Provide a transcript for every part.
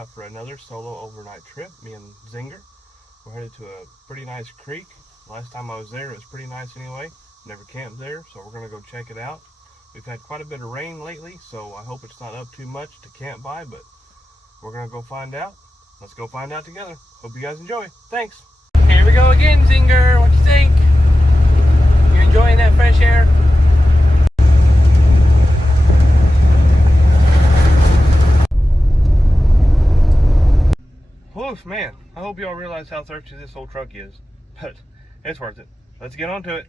out for another solo overnight trip, me and Zinger. We're headed to a pretty nice creek. Last time I was there, it was pretty nice anyway. Never camped there, so we're going to go check it out. We've had quite a bit of rain lately, so I hope it's not up too much to camp by, but we're going to go find out. Let's go find out together. Hope you guys enjoy. Thanks. Here we go again, Zinger. What do you think? You enjoying that fresh air? Oof, man. I hope y'all realize how thirsty this whole truck is, but it's worth it. Let's get on to it.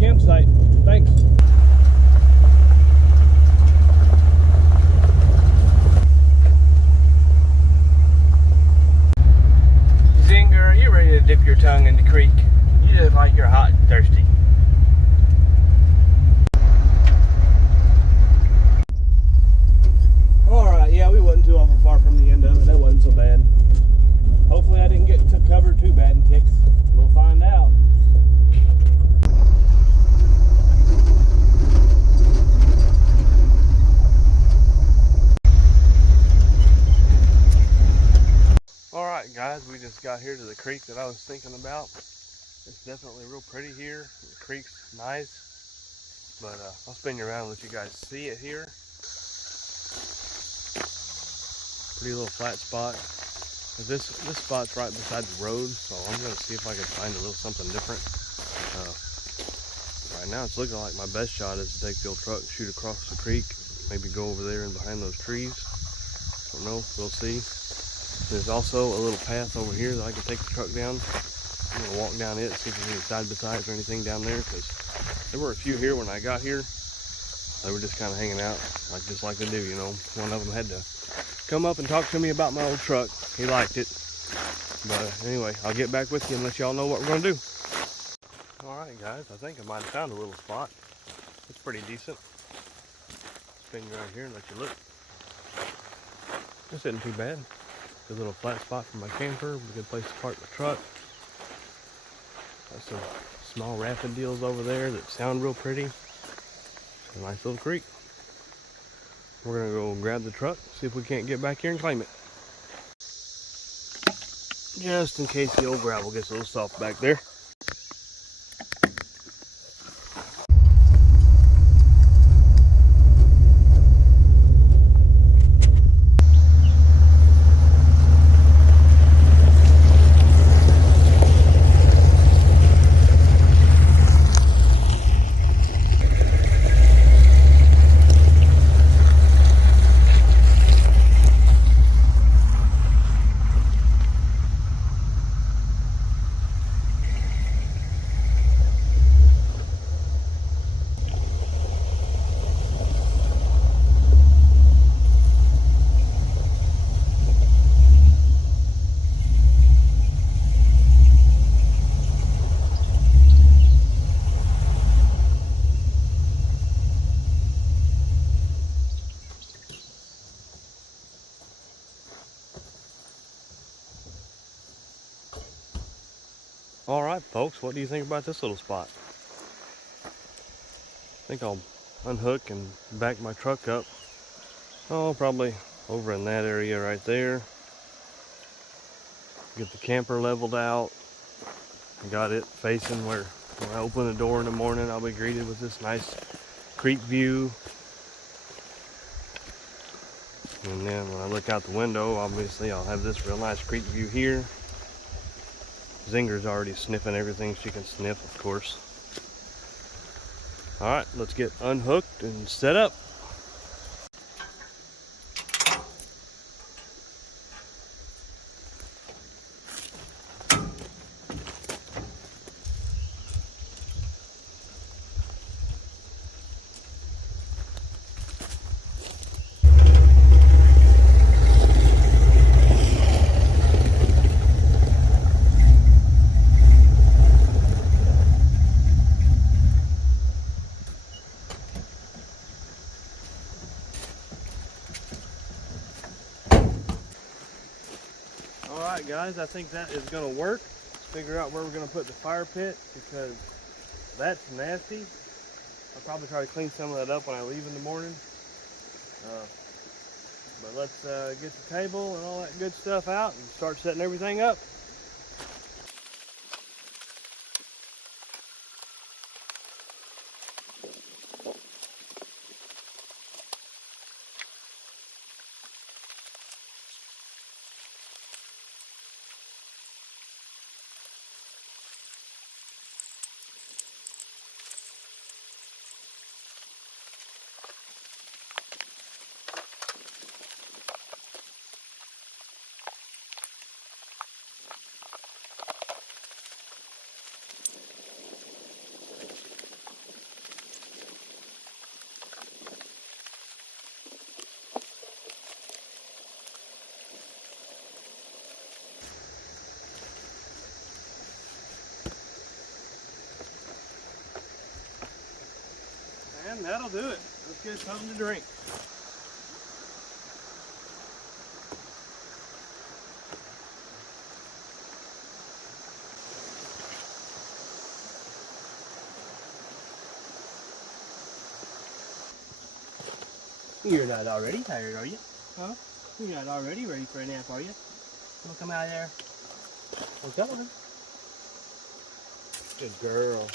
Campsite. Thanks. Zinger, you ready to dip your tongue in the creek? You look like you're hot and thirsty. Alright, yeah, we wasn't too awful far from the end of it. That wasn't so bad. Hopefully I didn't get covered too bad in ticks. We'll find out. Alright guys, we just got here to the creek that I was thinking about. It's definitely real pretty here. The creek's nice. but I'll spin you around and let you guys see it here. Pretty little flat spot. This spot's right beside the road, so I'm gonna see if I can find a little something different. Right now it's looking like my best shot is to take the old truck and shoot across the creek, maybe go over there and behind those trees. Don't know, we'll see. There's also a little path over here that I can take the truck down. I'm gonna walk down it, see if there's any side by sides or anything down there, because there were a few here when I got here. They were just kind of hanging out, just like they do, you know. One of them had to come up and talk to me about my old truck. He liked it. But anyway, I'll get back with you and let y'all know what we're gonna do. All right, guys, I think I might have found a little spot. It's pretty decent. Spin you right here and let you look. This isn't too bad. Good little flat spot for my camper. A good place to park the truck. Got some small rapid deals over there that sound real pretty. A nice little creek. We're gonna go grab the truck, see if we can't get back here and claim it. Just in case the old gravel gets a little soft back there. All right, folks, what do you think about this little spot? I think I'll unhook and back my truck up. Oh, probably over in that area right there. Get the camper leveled out. Got it facing where when I open the door in the morning, I'll be greeted with this nice creek view. And then when I look out the window, obviously I'll have this real nice creek view here. Zinger's already sniffing everything she can sniff, of course. All right, let's get unhooked and set up. Alright guys, I think that is going to work. Let's figure out where we're going to put the fire pit, because that's nasty. I'll probably try to clean some of that up when I leave in the morning. But let's get the table and all that good stuff out and start setting everything up. And that'll do it. Let's get something to drink. You're not already tired, are you? Huh? You're not already ready for a nap, are you? Wanna come out of there? Well, come on. Good girl.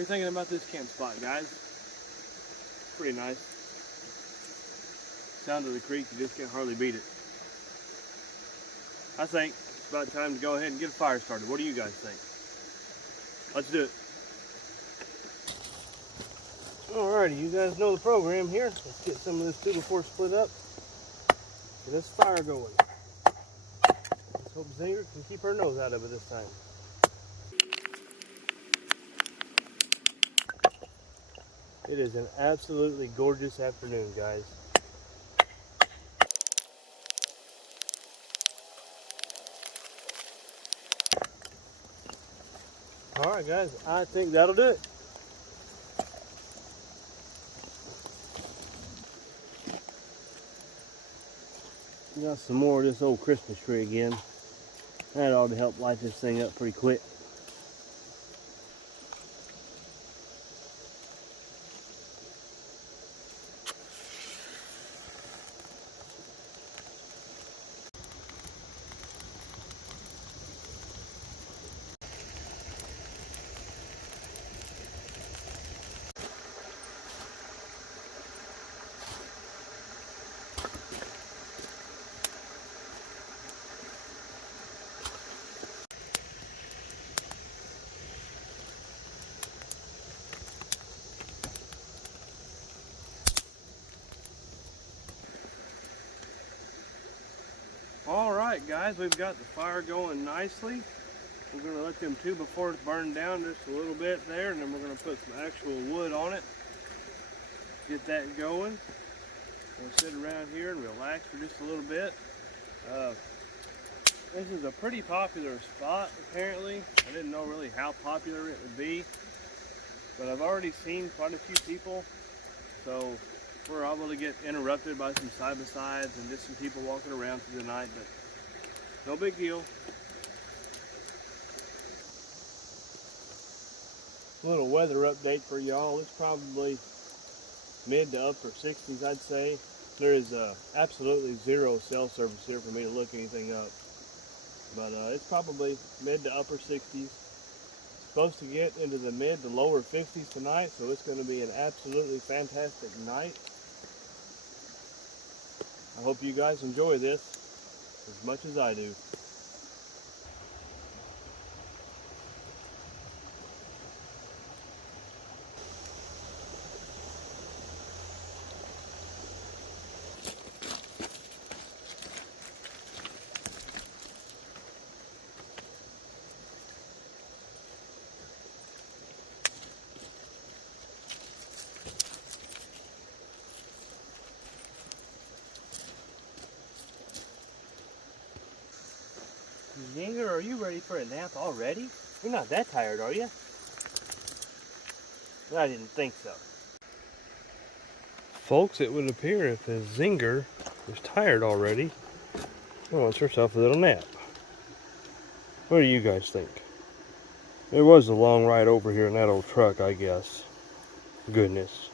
What are you thinking about this camp spot, guys? Pretty nice. Sound of the creek, you just can't hardly beat it. I think it's about time to go ahead and get a fire started. What do you guys think? Let's do it. Alrighty, you guys know the program here. Let's get some of this 2x4 split up. Get this fire going. Let's hope Zinger can keep her nose out of it this time. It is an absolutely gorgeous afternoon, guys. Alright guys, I think that'll do it. Got some more of this old Christmas tree again. That ought to help light this thing up pretty quick. Alright guys, we've got the fire going nicely. We're going to let them 2x4s burn down just a little bit there, and then we're going to put some actual wood on it. Get that going. We'll sit around here and relax for just a little bit. This is a pretty popular spot apparently. I didn't know really how popular it would be, but I've already seen quite a few people, so we're able to get interrupted by some side-by-sides and just some people walking around through the night, but no big deal. A little weather update for y'all. It's probably mid to upper 60s, I'd say. There is absolutely zero cell service here for me to look anything up, but it's probably mid to upper 60s. Supposed to get into the mid to lower 50s tonight, so it's going to be an absolutely fantastic night. I hope you guys enjoy this as much as I do. Zinger, are you ready for a nap already? You're not that tired, are you? I didn't think so. Folks, it would appear if the Zinger is tired already, she wants herself a little nap. What do you guys think? It was a long ride over here in that old truck, I guess. Goodness.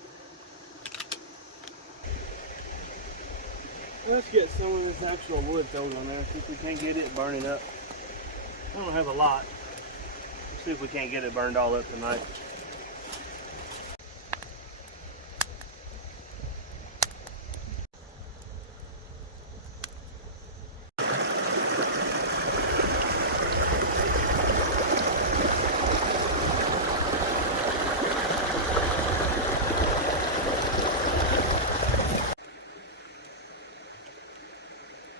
Let's get some of this actual wood thrown on there, see if we can't get it burning up. I don't have a lot. Let's see if we can't get it burned all up tonight.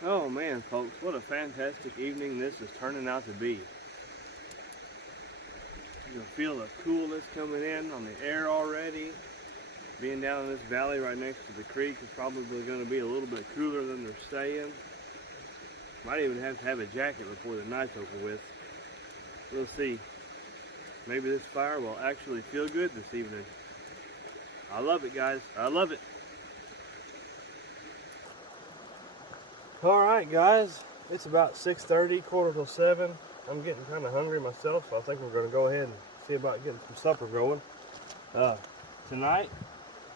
Oh man, folks, what a fantastic evening this is turning out to be. You can feel the coolness coming in on the air already. Being down in this valley right next to the creek is probably going to be a little bit cooler than they're staying. Might even have to have a jacket before the night's over with. We'll see. Maybe this fire will actually feel good this evening. I love it, guys. I love it. Alright guys, it's about 6:30, quarter till 7. I'm getting kind of hungry myself, so I think we're going to go ahead and see about getting some supper going. Tonight,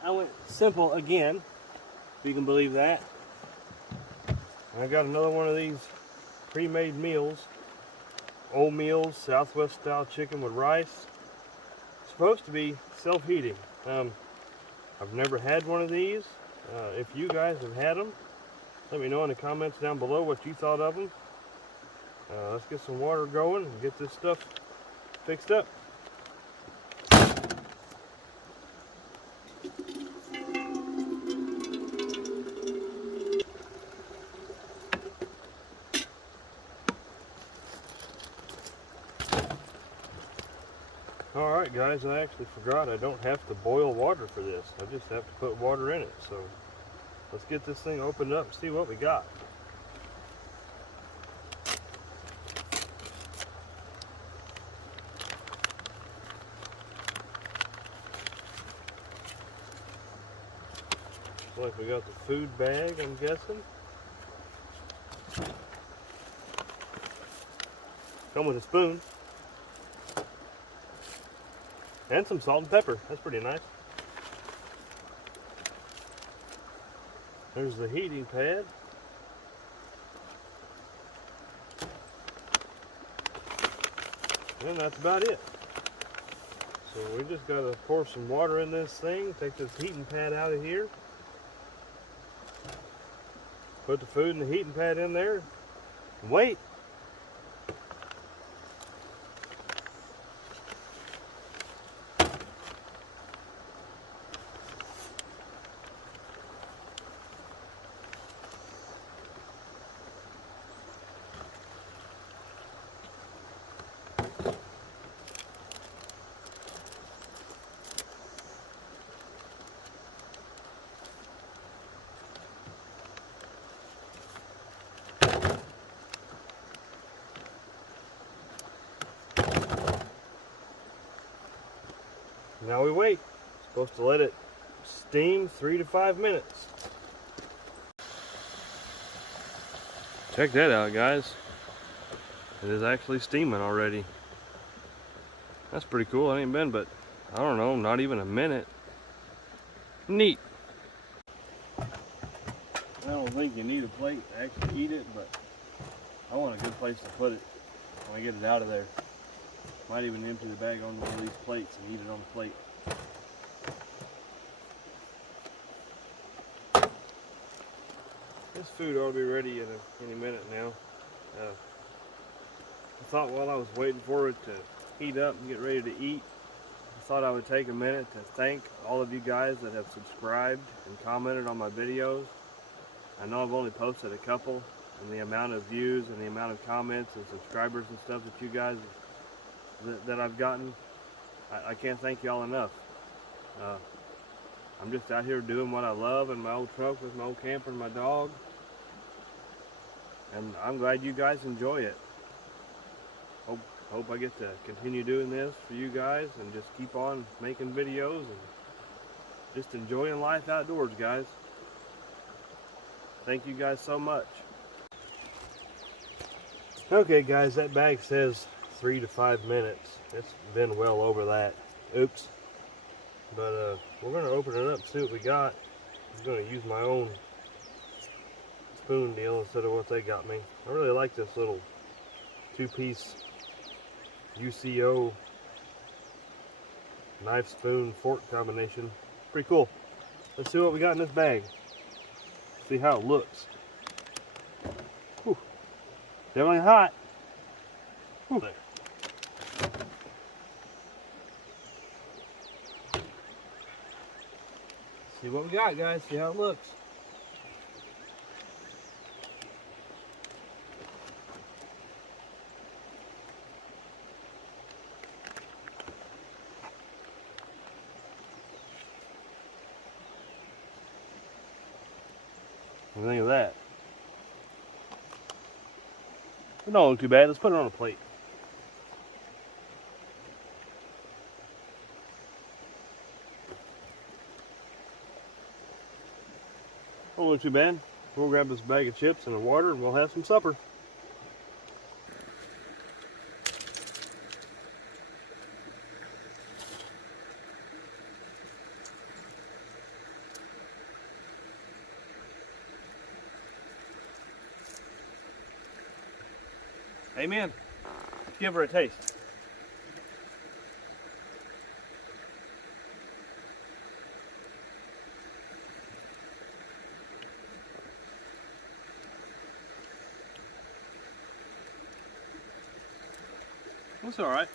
I went simple again, if you can believe that. I got another one of these pre-made meals. Old Meals, Southwest style chicken with rice. It's supposed to be self-heating. I've never had one of these. If you guys have had them, let me know in the comments down below what you thought of them. Let's get some water going and get this stuff fixed up. Alright guys, I actually forgot I don't have to boil water for this. I just have to put water in it. So let's get this thing opened up and see what we got. Looks like we got the food bag, I'm guessing. Come with a spoon. And some salt and pepper. That's pretty nice. There's the heating pad. And that's about it. So we just gotta pour some water in this thing, take this heating pad out of here, put the food and the heating pad in there, and wait. Now we wait. Supposed to let it steam 3 to 5 minutes. Check that out, guys. It is actually steaming already. That's pretty cool. It ain't been but, I don't know, not even a minute. Neat. I don't think you need a plate to actually eat it, but I want a good place to put it when I get it out of there. Might even empty the bag on one of these plates and eat it on the plate. This food ought to be ready any minute now. I thought while I was waiting for it to heat up and get ready to eat, I thought I would take a minute to thank all of you guys that have subscribed and commented on my videos. I know I've only posted a couple, and the amount of views and the amount of comments and subscribers and stuff that you guys that I've gotten, I can't thank y'all enough. I'm just out here doing what I love in my old truck with my old camper and my dog, and I'm glad you guys enjoy it. Hope I get to continue doing this for you guys and just keep on making videos and just enjoying life outdoors, guys. Thank you guys so much. Okay guys, that bag says 3 to 5 minutes. It's been well over that. Oops. But we're gonna open it up, see what we got. I'm gonna use my own spoon deal instead of what they got me. I really like this little 2-piece UCO knife, spoon, fork combination. Pretty cool. Let's see what we got in this bag. See how it looks. Whew. Definitely hot. Whew. There. See what we got, guys. See how it looks. What do you think of that? It don't look too bad. Let's put it on a plate. Don't look too bad. We'll grab this bag of chips and the water and we'll have some supper. Amen. Give her a taste. That's all right.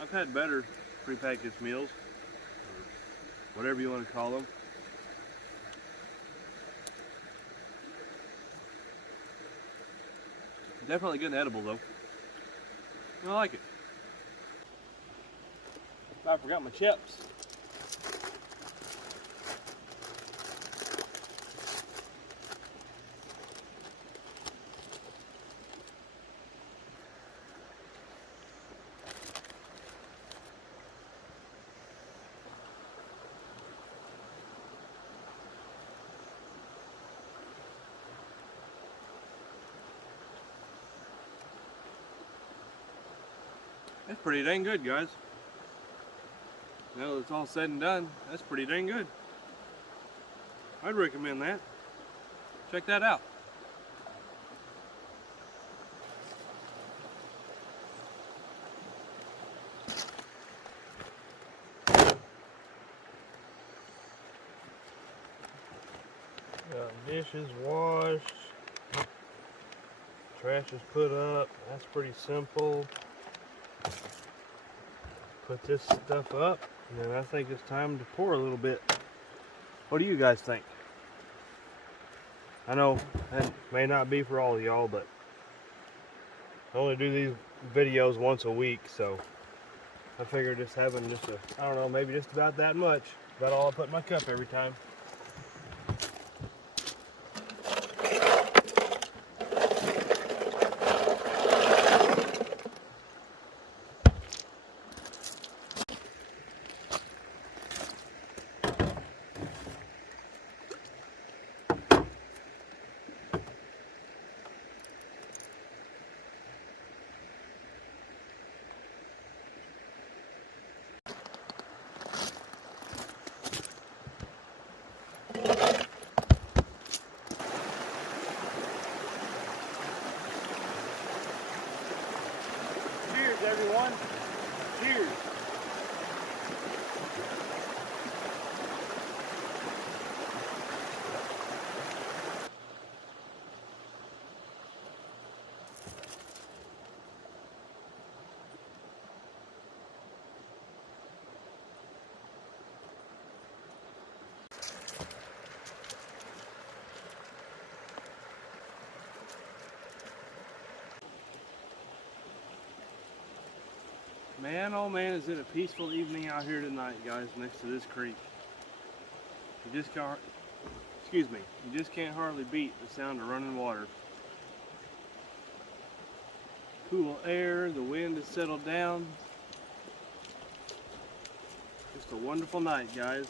I've had better prepackaged meals, or whatever you want to call them. Definitely good and edible though. I like it. I forgot my chips. That's pretty dang good, guys. Now that it's all said and done, that's pretty dang good. I'd recommend that. Check that out. Dishes washed. Trash is put up. That's pretty simple. Put this stuff up, and then I think it's time to pour a little bit. What do you guys think? I know that may not be for all of y'all, but I only do these videos once a week, so I figured just having just a, I don't know, maybe just about that much. About all I put in my cup every time. Everyone, cheers. Man, oh man, is it a peaceful evening out here tonight, guys, next to this creek. You just can't, excuse me, you just can't hardly beat the sound of running water. Cool air, the wind has settled down. Just a wonderful night, guys.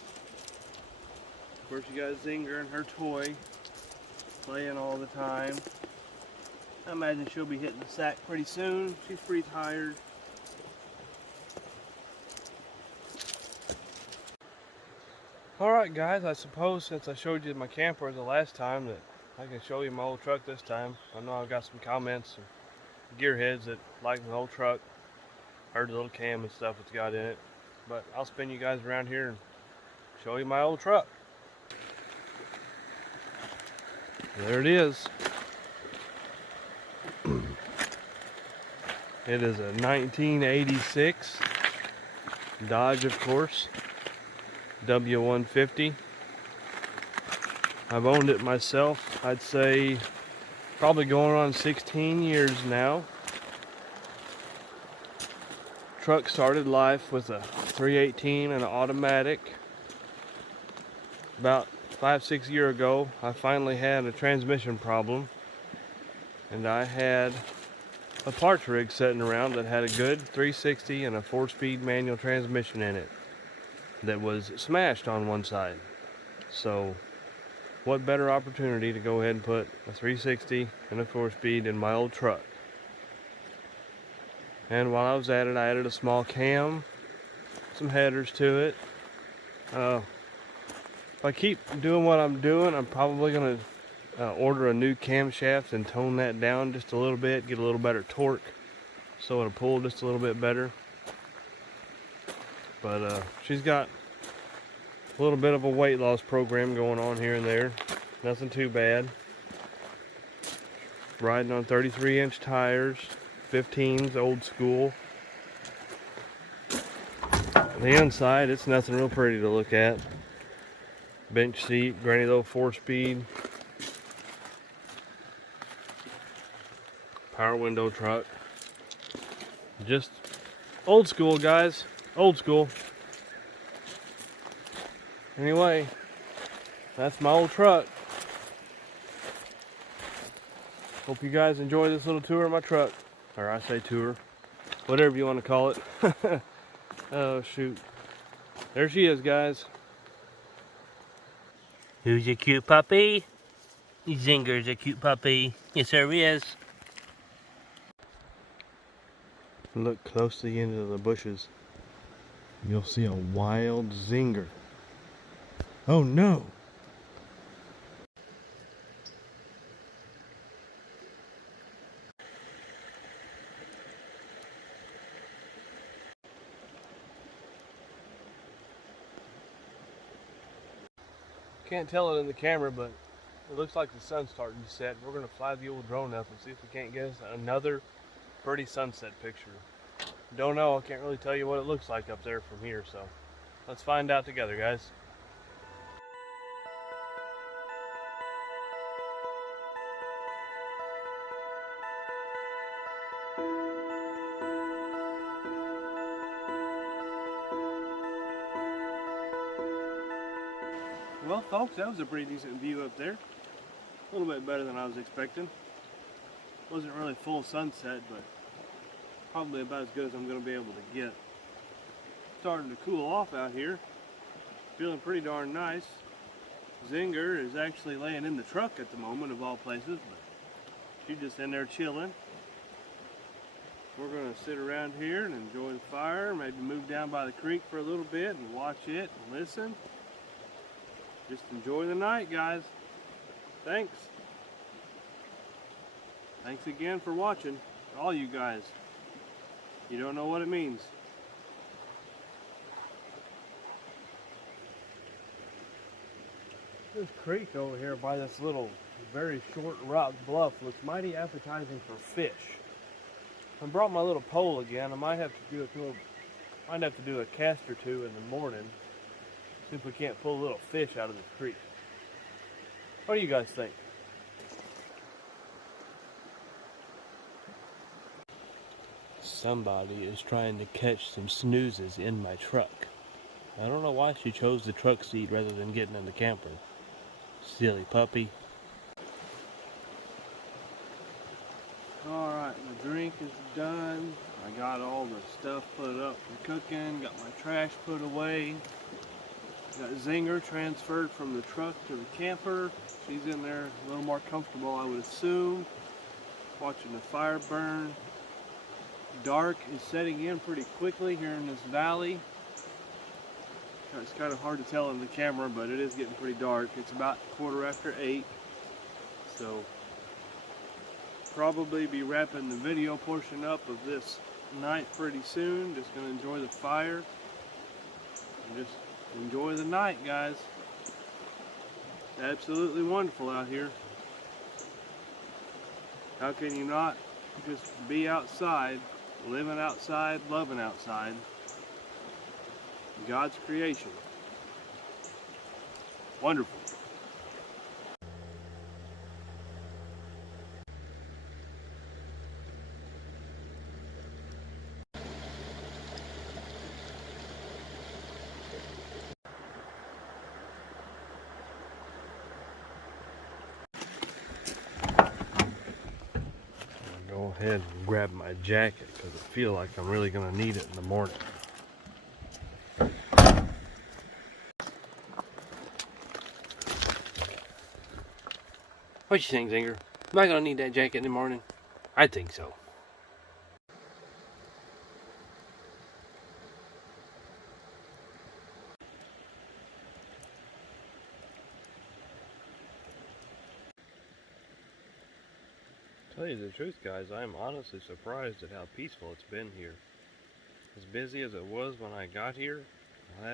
Of course, you got Zinger and her toy playing all the time. I imagine she'll be hitting the sack pretty soon. She's pretty tired. Alright guys, I suppose since I showed you my camper the last time that I can show you my old truck this time. I know I've got some comments and gearheads that like my old truck. Heard the little cam and stuff it's got in it. But I'll spin you guys around here and show you my old truck. There it is. It is a 1986 Dodge, of course. W150. I've owned it myself, I'd say probably going on 16 years now. Truck started life with a 318 and an automatic. About 5-6 years ago, I finally had a transmission problem, and I had a parts rig sitting around that had a good 360 and a 4-speed manual transmission in it that was smashed on one side. So what better opportunity to go ahead and put a 360 and a 4-speed in my old truck. And while I was at it, I added a small cam, some headers to it. If I keep doing what I'm doing, I'm probably going to order a new camshaft and tone that down just a little bit, get a little better torque so it'll pull just a little bit better. But she's got a little bit of a weight loss program going on here and there. Nothing too bad. Riding on 33-inch tires. 15s, old school. The inside, it's nothing real pretty to look at. Bench seat, granny little 4-speed. Power window truck. Just old school, guys. Old school. Anyway, that's my old truck. Hope you guys enjoy this little tour of my truck. Or I say tour. Whatever you want to call it. Oh, shoot. There she is, guys. Who's a cute puppy? Zinger's a cute puppy. Yes, sir, he is. Look closely into the bushes. You'll see a wild zinger. Oh no! Can't tell it in the camera, but it looks like the sun's starting to set. We're going to fly the old drone up and see if we can't get us another pretty sunset picture. Don't know, I can't really tell you what it looks like up there from here, so let's find out together, guys. Well, folks, that was a pretty decent view up there. A little bit better than I was expecting. Wasn't really full sunset, but probably about as good as I'm going to be able to get. Starting to cool off out here. Feeling pretty darn nice. Zinger is actually laying in the truck at the moment, of all places, but she's just in there chilling. We're going to sit around here and enjoy the fire, maybe move down by the creek for a little bit and watch it and listen. Just enjoy the night, guys. Thanks. Thanks again for watching, all you guys. You don't know what it means. This creek over here by this little very short rock bluff looks mighty appetizing for fish. I brought my little pole again. I might have to do a cast or two in the morning. See if we can't pull a little fish out of this creek. What do you guys think? Somebody is trying to catch some snoozes in my truck. I don't know why she chose the truck seat rather than getting in the camper. Silly puppy. Alright, my drink is done. I got all the stuff put up for cooking. Got my trash put away. Got Zinger transferred from the truck to the camper. She's in there a little more comfortable, I would assume. Watching the fire burn. Dark is setting in pretty quickly here in this valley. It's kind of hard to tell in the camera, but it is getting pretty dark. It's about 8:15, so probably be wrapping the video portion up of this night pretty soon. Just gonna enjoy the fire and just enjoy the night, guys. Absolutely wonderful out here. How can you not just be outside, living outside, loving outside? God's creation. Wonderful. Go ahead and grab my jacket because I feel like I'm really going to need it in the morning. What you think, Zinger? Am I going to need that jacket in the morning? I think so. Tell you the truth, guys, I am honestly surprised at how peaceful it's been here. As busy as it was when I got here, I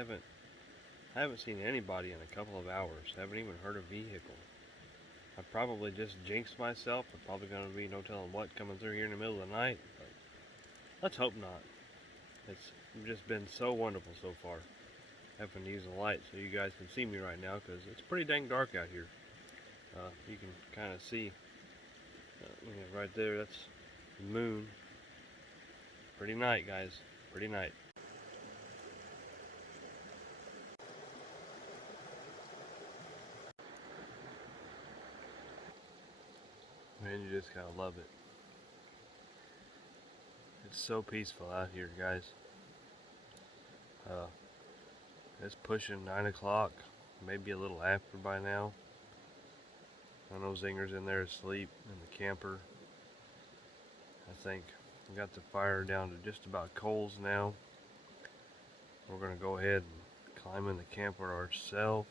haven't seen anybody in a couple of hours. Haven't even heard a vehicle. I probably just jinxed myself. There's probably going to be no telling what coming through here in the middle of the night. But Let's hope not. It's just been so wonderful so far. Having to use a light so you guys can see me right now because it's pretty dang dark out here. You can kind of see right there, that's the moon. Pretty night, guys. Pretty night. Man, you just gotta love it. It's so peaceful out here, guys. It's pushing 9 o'clock, maybe a little after by now. I know Zinger's in there asleep in the camper. I think we got the fire down to just about coals now. We're gonna go ahead and climb in the camper ourselves.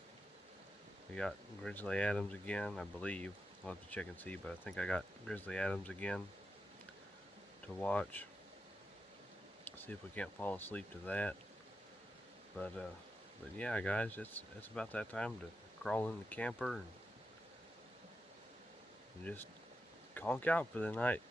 We got Grizzly Adams again, I believe. I'll have to check and see, but I think I got Grizzly Adams again to watch. See if we can't fall asleep to that. But yeah, guys, it's about that time to crawl in the camper and just conk out for the night.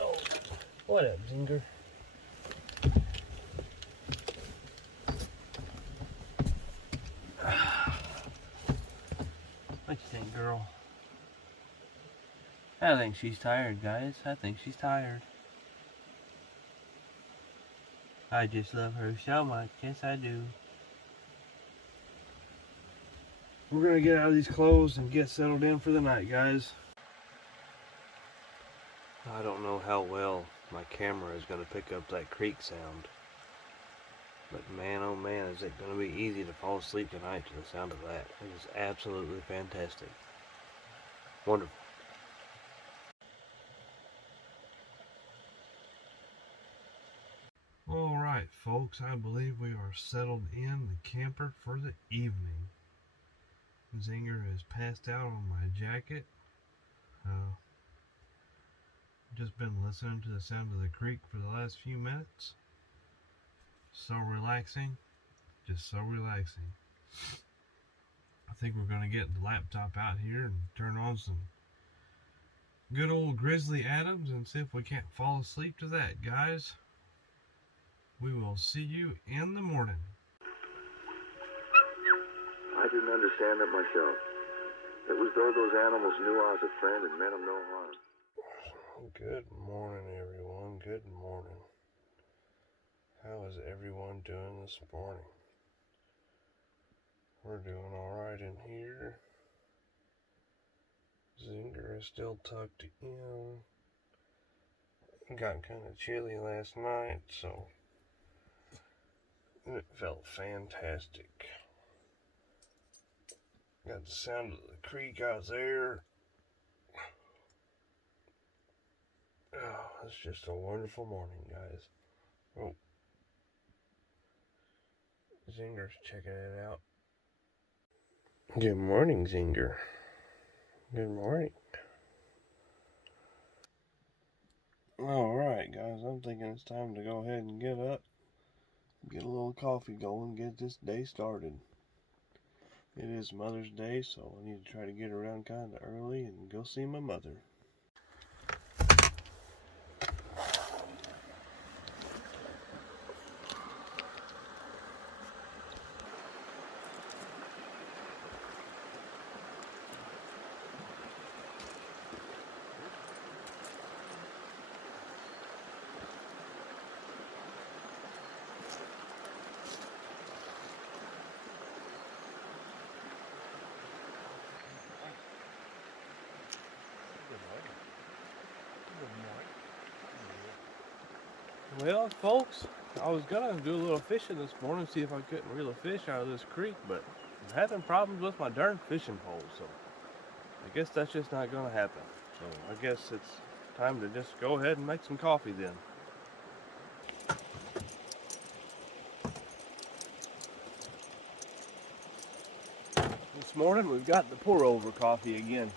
Oh, what up, Zinger? What you think, girl? I think she's tired, guys. I think she's tired. I just love her so much. Yes, I do. We're gonna get out of these clothes and get settled in for the night, guys. I don't know how well my camera is gonna pick up that creek sound. But man, oh man, is it gonna be easy to fall asleep tonight to the sound of that. It is absolutely fantastic. Wonderful. Alright, folks, I believe we are settled in the camper for the evening. Zinger has passed out on my jacket. Just been listening to the sound of the creek for the last few minutes. So relaxing, just so relaxing. I think we're going to get the laptop out here and turn on some good old Grizzly Adams and see if we can't fall asleep to that, guys. We will see you in the morning. I didn't understand it myself. It was though those animals knew I was a friend and meant them no harm. Good morning, everyone. Good morning. How is everyone doing this morning? We're doing alright in here. Zinger is still tucked in. It got kind of chilly last night, so it felt fantastic. Got the sound of the creek out there. Oh, it's just a wonderful morning, guys. Oh, Zinger's checking it out. Good morning, Zinger. Good morning. Alright, guys, I'm thinking it's time to go ahead and get up, get a little coffee going, get this day started. It is Mother's Day, so I need to try to get around kind of early and go see my mother. Well, folks, I was gonna do a little fishing this morning, see if I couldn't reel a fish out of this creek, but I'm having problems with my darn fishing pole, so I guess that's just not gonna happen. So I guess it's time to just go ahead and make some coffee then. This morning we've got the pour over coffee again.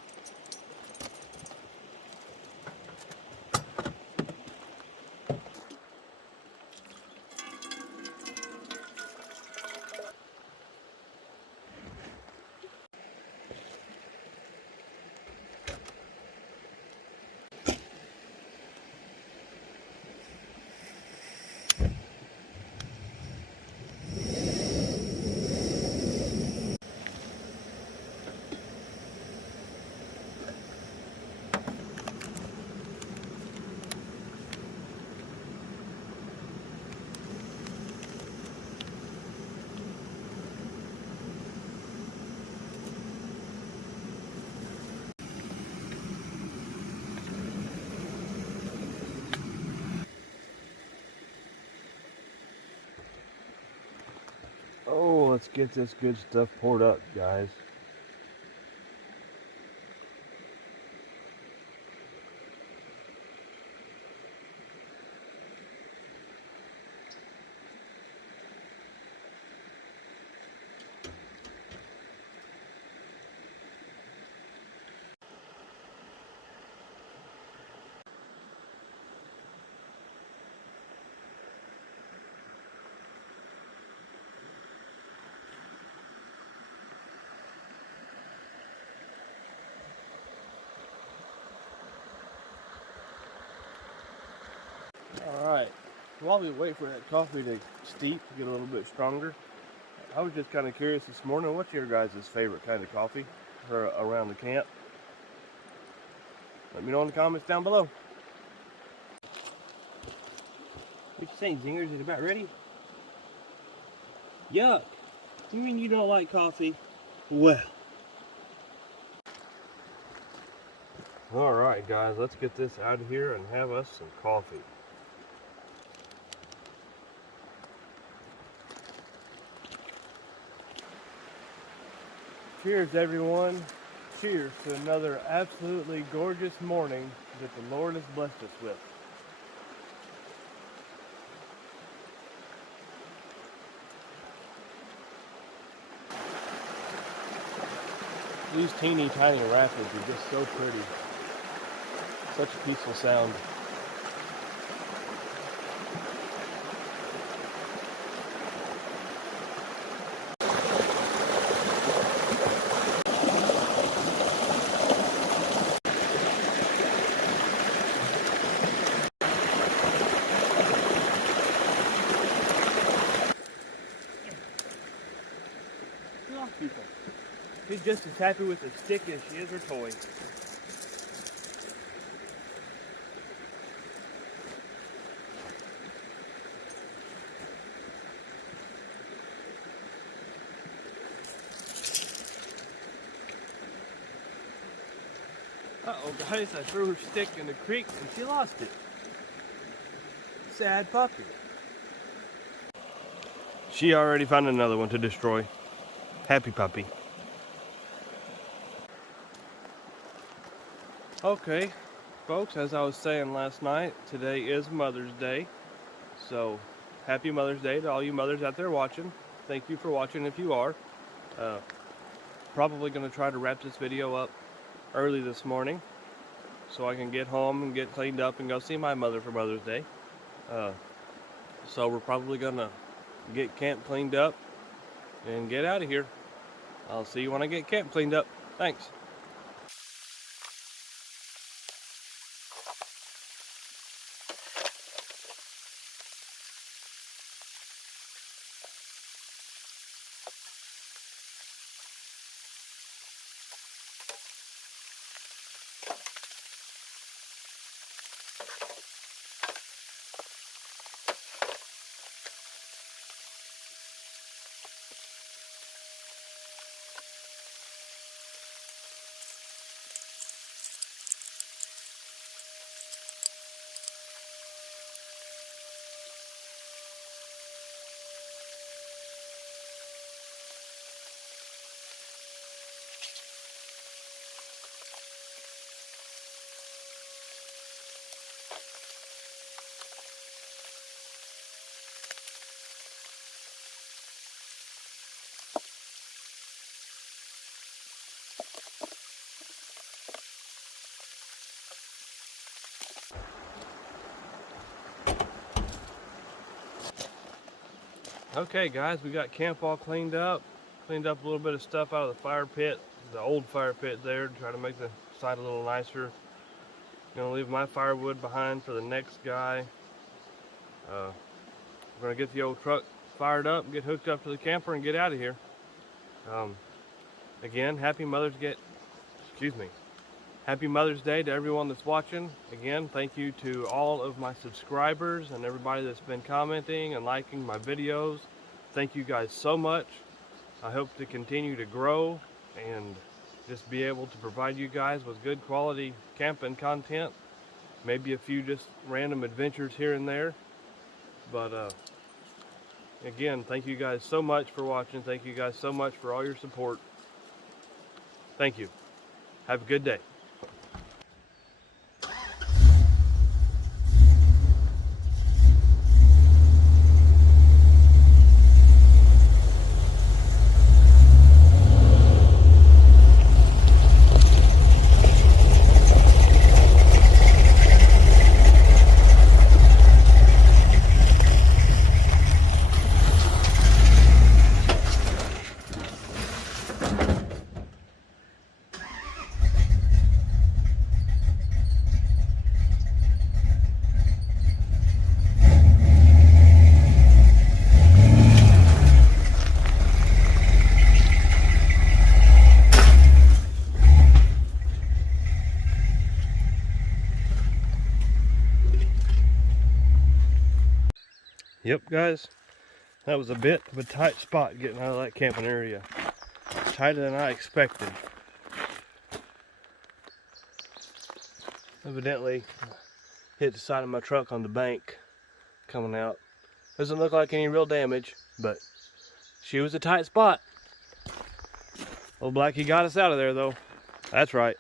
let's get this good stuff poured up, guys. Alright, while we wait for that coffee to steep, get a little bit stronger, I was just kind of curious this morning, what's your guys' favorite kind of coffee for around the camp? Let me know in the comments down below. What you saying, Zingers? Is it about ready? Yuck! You mean you don't like coffee? Well. Alright guys, let's get this out of here and have us some coffee. Cheers everyone. Cheers to another absolutely gorgeous morning that the Lord has blessed us with. These teeny tiny rapids are just so pretty. Such a peaceful sound. People. She's just as happy with a stick as she is her toy. Uh-oh guys, I threw her stick in the creek and she lost it. Sad puppy. She already found another one to destroy. Happy puppy. Okay, folks, as I was saying last night, today is Mother's Day. So, happy Mother's Day to all you mothers out there watching. Thank you for watching if you are. Probably going to try to wrap this video up early this morning so I can get home and get cleaned up and go see my mother for Mother's Day. So we're probably going to get camp cleaned up and get out of here. I'll see you when I get camp cleaned up. Thanks. Okay guys, we got camp all cleaned up a little bit of stuff out of the fire pit, the old fire pit there, to try to make the site a little nicer. Gonna leave my firewood behind for the next guy. We're gonna get the old truck fired up, get hooked up to the camper and get out of here. Again, happy Mother's Day to everyone that's watching. Again, thank you to all of my subscribers and everybody that's been commenting and liking my videos. Thank you guys so much. I hope to continue to grow and just be able to provide you guys with good quality camping content. Maybe a few just random adventures here and there. But again, thank you guys so much for watching. Thank you guys so much for all your support. Thank you. Have a good day. Yep, guys, that was a bit of a tight spot getting out of that camping area. Tighter than I expected. Evidently hit the side of my truck on the bank coming out. Doesn't look like any real damage, but she was a tight spot. Old Blackie got us out of there though. That's right.